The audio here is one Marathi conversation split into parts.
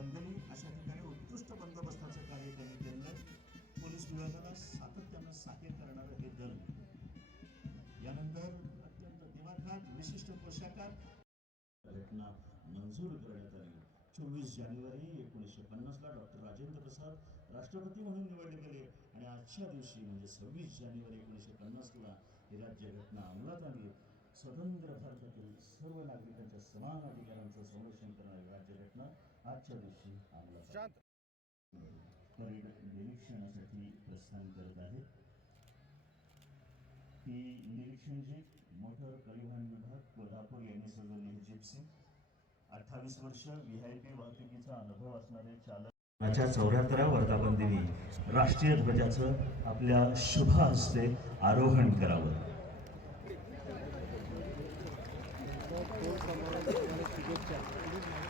सार्वजनिक अशा ठिकाणी उत्कृष्ट बंदोबस्ताचं कार्य त्यांनी केलं पोलीस विभागाला सातत्यानं सहाय्य करणारं हे दल. यानंतर अत्यंत दिमाखात विशिष्ट पोशाखात घटना मंजूर करण्यात आली. चोवीस जानेवारी एकोणीसशे पन्नासला डॉक्टर राजेंद्र प्रसाद राष्ट्रपती म्हणून निवडले गेले आणि आजच्या दिवशी म्हणजे सव्वीस जानेवारी एकोणीसशे पन्नासला ही राज्यघटना अंमलात आली स्वतंत्र भारतातील सर्व नागरिकांच्या समान अधिकारांचं संरक्षण करणारी राज्यघटना आजच्या दिवशी आली. परेड निरीक्षणासाठी प्रस्थान करत आहे. ही निरीक्षण जीप मोटर परिवहन विभाग कोल्हापूर यांनी सजवलेली ही जिप्सी अठ्ठावीस वर्ष व्ही आय पी वाहतुकीचा अनुभव असणारे चालक चौऱ्याहत्तराव्या वर्धापन दिनी राष्ट्रीय ध्वजाचं आपल्या शुभ हस्ते आरोहण करावं. राष्ट्रीय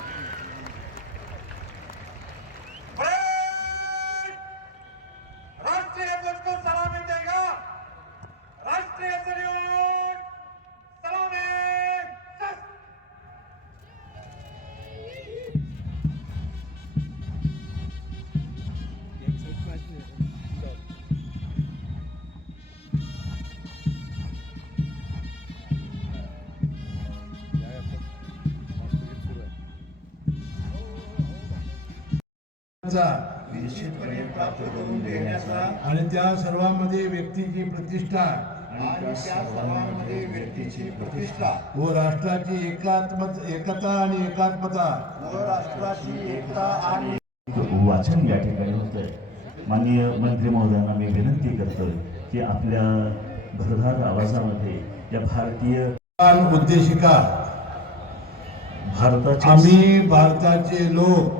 निश्चितपणे प्राप्त करून देण्याचा आणि त्या सर्वांमध्ये व्यक्तीची प्रतिष्ठा. आणि त्या सर्वांमध्ये व्यक्तीची प्रतिष्ठा. व राष्ट्राची एकात्मत एकता आणि एकात्मता. व राष्ट्राची एकता आणि वाचन या ठिकाणी होतंय. माननीय मंत्री महोदयांना मी विनंती करतोय की आपल्या भरधार आवाजामध्ये या भारतीय उद्देशिका. भारताचे आम्ही भारताचे लोक.